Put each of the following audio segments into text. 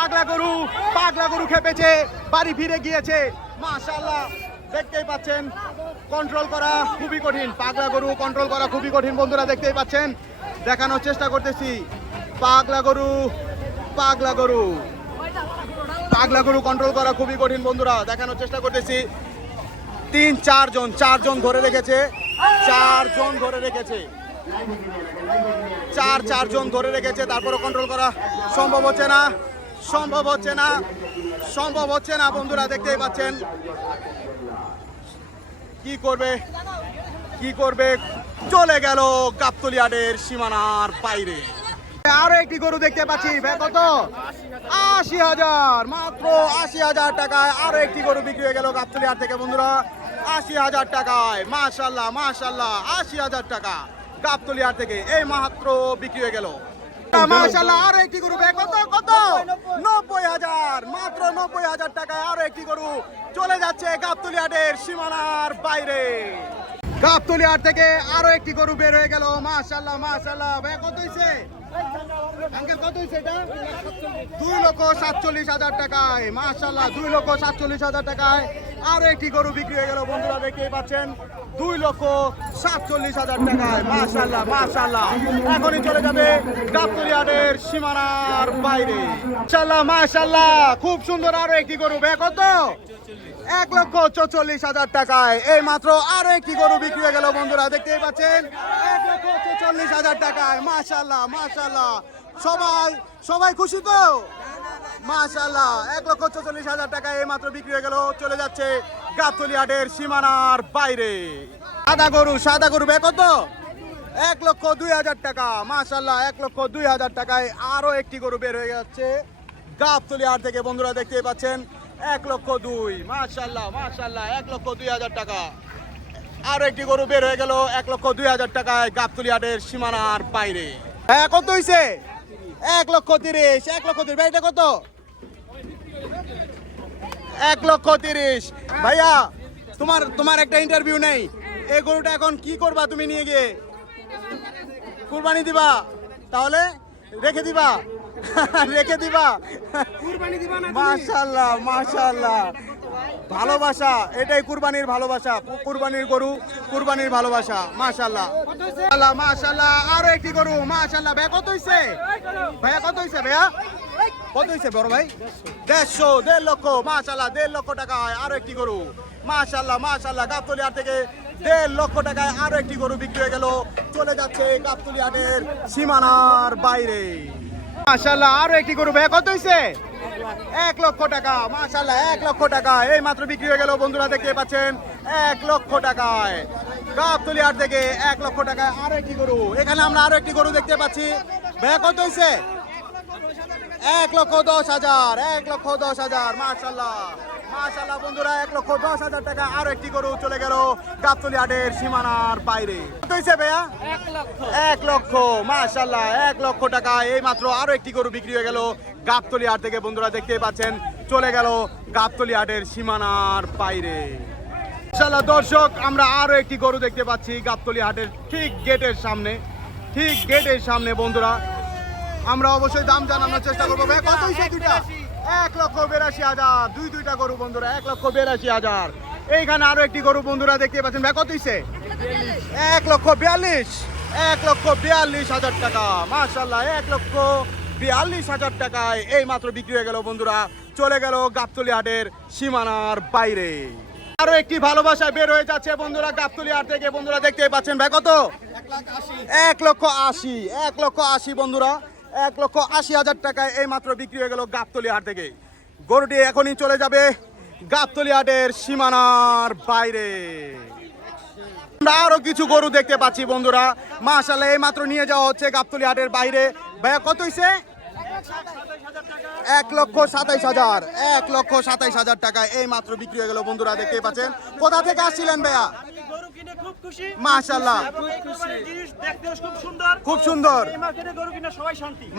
পাগলা গরু খেপেছে, বাড়ি ফিরে গিয়েছে। মাশাআল্লাহ, দেখতেই পাচ্ছেন কন্ট্রোল করা খুবই কঠিন। পাগলা গরু কন্ট্রোল করা খুবই কঠিন বন্ধুরা, দেখতেই পাচ্ছেন। দেখানোর চেষ্টা করতেছি। পাগলা গরু কন্ট্রোল করা খুবই কঠিন বন্ধুরা, দেখানোর চেষ্টা করতেছি। চারজন ধরে রেখেছে, চারজন ধরে রেখেছে, তারপরে কন্ট্রোল করা সম্ভব হচ্ছে না বন্ধুরা, দেখতেই পাচ্ছেন। কি করবে চলে গেল গাবতলী সীমানার বাইরে। আরো একটি গরু দেখতে পাচ্ছি, কত? ৮০,০০০, মাত্র ৮০,০০০ টাকায় আরো একটি গরু বিক্রি হয়ে গেল গাবতলী হাট থেকে বন্ধুরা। ৮০,০০০ টাকায়, মাশাআল্লাহ ৮০,০০০ টাকা গাবতলী হাট থেকে এই মাত্র বিক্রি হয়ে গেল। মাশাআল্লাহ, আরো একটি গরু, কত? ৯০,০০০, মাত্র ৯০,০০০ টাকায় আরো একটি গরু চলে যাচ্ছে গাবতলী হাটের সীমানার বাইরে। গাবতলী হাট থেকে আরো একটি গরু বের হয়ে গেল। মাশাআল্লাহ, কত হইছে? কত হইছে এটা? ২,৪৭,০০০ টাকায়, মাশাআল্লাহ ২,৪৭,০০০ টাকায় আরো একটি গরু বিক্রি হয়ে গেল বন্ধুরা, দেখতেই পাচ্ছেন। ২,৪৭,০০০ টাকায়, মাশাআল্লাহ। এখনই চলে যাবে গাবতলী হাটের সীমানার বাইরে। মাশাআল্লাহ, খুব সুন্দর আরো একটি গরু, কত? ১,৪৪,০০০ টাকায় এই মাত্র আরো একটি গরু বিক্রি হয়ে গেল বন্ধুরা, দেখতেই পাচ্ছেন। ১,৪৪,০০০ টাকায়, মাশাআল্লাহ। সবাই খুশি তো? মাশাআল্লাহ, ১,৪৪,০০০ টাকায় এই মাত্র বিক্রি হয়ে গেল, চলে যাচ্ছে গাবতলী হাটের সীমানার বাইরে। সাদা গরু কত? ১,০২,০০০ টাকা, মাশাআল্লাহ ১,০২,০০০ টাকায় আরো একটি গরু বের হয়ে যাচ্ছে গাবতলী হাট থেকে বন্ধুরা, দেখতেই পাচ্ছেন। ১,০২,০০০, মাশাআল্লাহ ১,০২,০০০ টাকা আরো একটি গরু বের হয়ে গেল ১,০২,০০০ টাকায় গাবতলী হাটের সীমানার বাইরে। কত হইছে? ১,৩০,০০০ ভাই, এটা কত? ১,৩০,০০০। ভাইয়া, তোমার একটা ইন্টারভিউ নেই, এই গরুটা এখন কি করবা তুমি নিয়ে গিয়ে? কুরবানি দিবা? তাহলে রেখে দিবা? মাশাআল্লাহ, ভালোবাসা, এটাই কুরবানির ভালোবাসা, কুরবানির গরু, কুরবানির ভালোবাসা। মাশাআল্লাহ, আরো একটি গরু, মাশাআল্লাহ। ভাইয়া কত হইছে? ভাইয়া কত হইছে বড় ভাই? ১.৫ লক্ষ, মাশাআল্লাহ ১.৫ লক্ষ টাকায় আরো একটি গরু, মাশাআল্লাহ গাবতলী হাট থেকে ১.৫ লক্ষ টাকায় আরো একটি গরু বিক্রি হয়ে গেল, চলে যাচ্ছে গাবতলী হাটের সীমানার বাইরে। মাশাআল্লাহ, আরো একটি গরু, কত হইছে? ১ লক্ষ টাকা, মাশাআল্লাহ ১ লক্ষ টাকা এই মাত্র বিক্রি হয়ে গেল বন্ধুরা, দেখতে পাচ্ছেন। ১ লক্ষ টাকায় গাবতলী হাট থেকে ১ লক্ষ টাকায় আরো একটি গরু। এখানে আমরা আরো একটি গরু দেখতে পাচ্ছি, কত হইছে? ১,১০,০০০, মাশাআল্লাহ বন্ধুরা, ১,১০,০০০ টাকা আরো একটি গরু চলে গেল গাবতলী হাটের সীমানার বাইরে। কত হইছে ভাইয়া? ১ লক্ষ, মাশাআল্লাহ ১ লক্ষ টাকা এই মাত্র আরো একটি গরু বিক্রি হয়ে গেল গাবতলী হাট থেকে বন্ধুরা, দেখতেই পাচ্ছেন। চলে গেল গাবতলী হাটের সীমানার বাইরে। মাশাআল্লাহ দর্শক, আমরা আরো একটি গরু দেখতে পাচ্ছি গাবতলী হাটের ঠিক গেটের সামনে বন্ধুরা। আমরা অবশ্যই দাম জানানোর চেষ্টা করবো। ভাই কত হইছে দুইটা? ১,৮২,০০০, দুইটা গরু বন্ধুরা, ১,৮২,০০০। এইখানে আরো একটি গরু বন্ধুরা দেখতে পাচ্ছেন। ভাই কত হইছে? ১,৪২,০০০ টাকা, মাশাআল্লাহ ১,৪২,০০০ টাকায় এই মাত্র বিক্রি হয়ে গেল বন্ধুরা, চলে গেল গাবতলী হাটের সীমানার বাইরে। আরো একটি ভালোবাসা বের হয়ে যাচ্ছে বন্ধুরা গাবতলী হাট থেকে বন্ধুরা, দেখতে পাচ্ছেন। ভাই কত? ১,৮০,০০০ বন্ধুরা, ১,৮০,০০০ টাকায় এই মাত্র বিক্রি হয়ে গেল গাবতলী হাট থেকে। গরুটি এখনই চলে যাবে গাবতলী হাটের সীমানার বাইরে। আমরা আরো কিছু গরু দেখতে পাচ্ছি বন্ধুরা, মাশাআল্লাহ এই মাত্র নিয়ে যাওয়া হচ্ছে গাবতলী হাটের বাইরে। ভাইয়া কত হইছে? ১,২৭,০০০ টাকায় এই মাত্র বিক্রি হয়ে গেল বন্ধুরা, দেখতেই পাচ্ছেন। কোথা থেকে আসছিলেন ভাইয়া? মাশাআল্লাহ, খুব সুন্দর,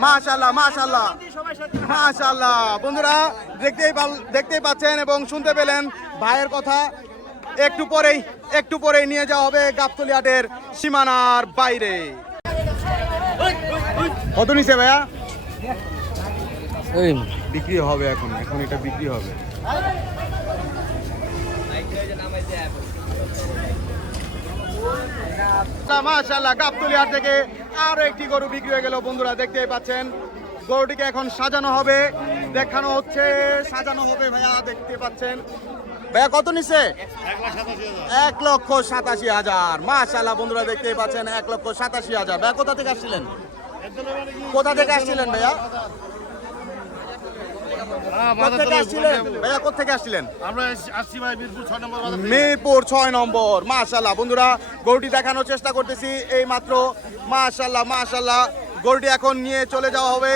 মাশাআল্লাহ বন্ধুরা, দেখতেই পাচ্ছেন এবং শুনতে পেলেন ভাইয়ের কথা। একটু পরেই নিয়ে যাওয়া হবে গাবতলী হাটের সীমানার বাইরে। কত নিছে ভাইয়া? বিক্রি হবে এখন এটা বিক্রি হবে। মাশাআল্লাহ গাবতলী হাট থেকে আরো একটি গরু বিক্রি হয়ে গেল বন্ধুরা, দেখতেই পাচ্ছেন গরুটিকে এখন সাজানো হবে, দেখানো হচ্ছে, সাজানো হবে ভাইয়া, দেখতে পাচ্ছেন। ভাইয়া কত নিছে? 1,87,000। মাশাআল্লাহ বন্ধুরা দেখতেই পাচ্ছেন 1,87,000। ভাইয়া কোথা থেকে আসছিলেন? কোথা থেকে আসছিলেন ভাইয়া? মিরপুর 6 নম্বর। মাশাআল্লাহ বন্ধুরা গরুটি দেখানোর চেষ্টা করতেছি এই মাত্র। মাশাআল্লাহ মাশাআল্লাহ গরুটি এখন নিয়ে চলে যাওয়া হবে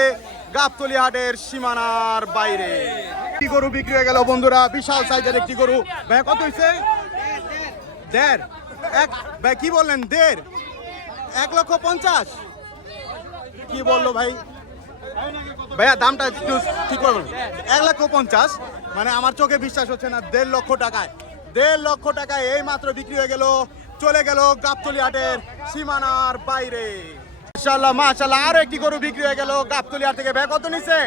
গাবতলী হাটের সীমানার বাইরে। একটি গরু বিক্রি হয়ে গেল বন্ধুরা, বিশাল সাইজের একটি গরু। ভাই কত হয়েছে? 1.5 ভাই কি বললেন? 1.5 1,50,000 কি বললো ভাই? ভাইয়া দামটা একটু ঠিক করুন। 1,50,000 মানে আমার চোখে বিশ্বাস হচ্ছে না। 1.5 লক্ষ টাকায়, 1.5 লক্ষ টাকায় এই মাত্র বিক্রি হয়ে গেল, চলে গেল গাবতলী হাটের সীমানার বাইরে। মাশাআল্লাহ মাশাআল্লাহ আরো একটি গরু বিক্রি হয়ে গেল গাবতলী হাট থেকে। ভাই কত নিছে?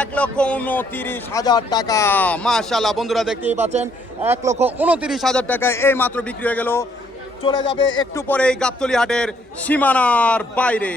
1,29,000 টাকা। মাশাআল্লাহ বন্ধুরা দেখতেই পাচ্ছেন 1,29,000 টাকায় এই মাত্র বিক্রি হয়ে গেল, চলে যাবে একটু পরেই গাবতলী হাটের সীমানার বাইরে।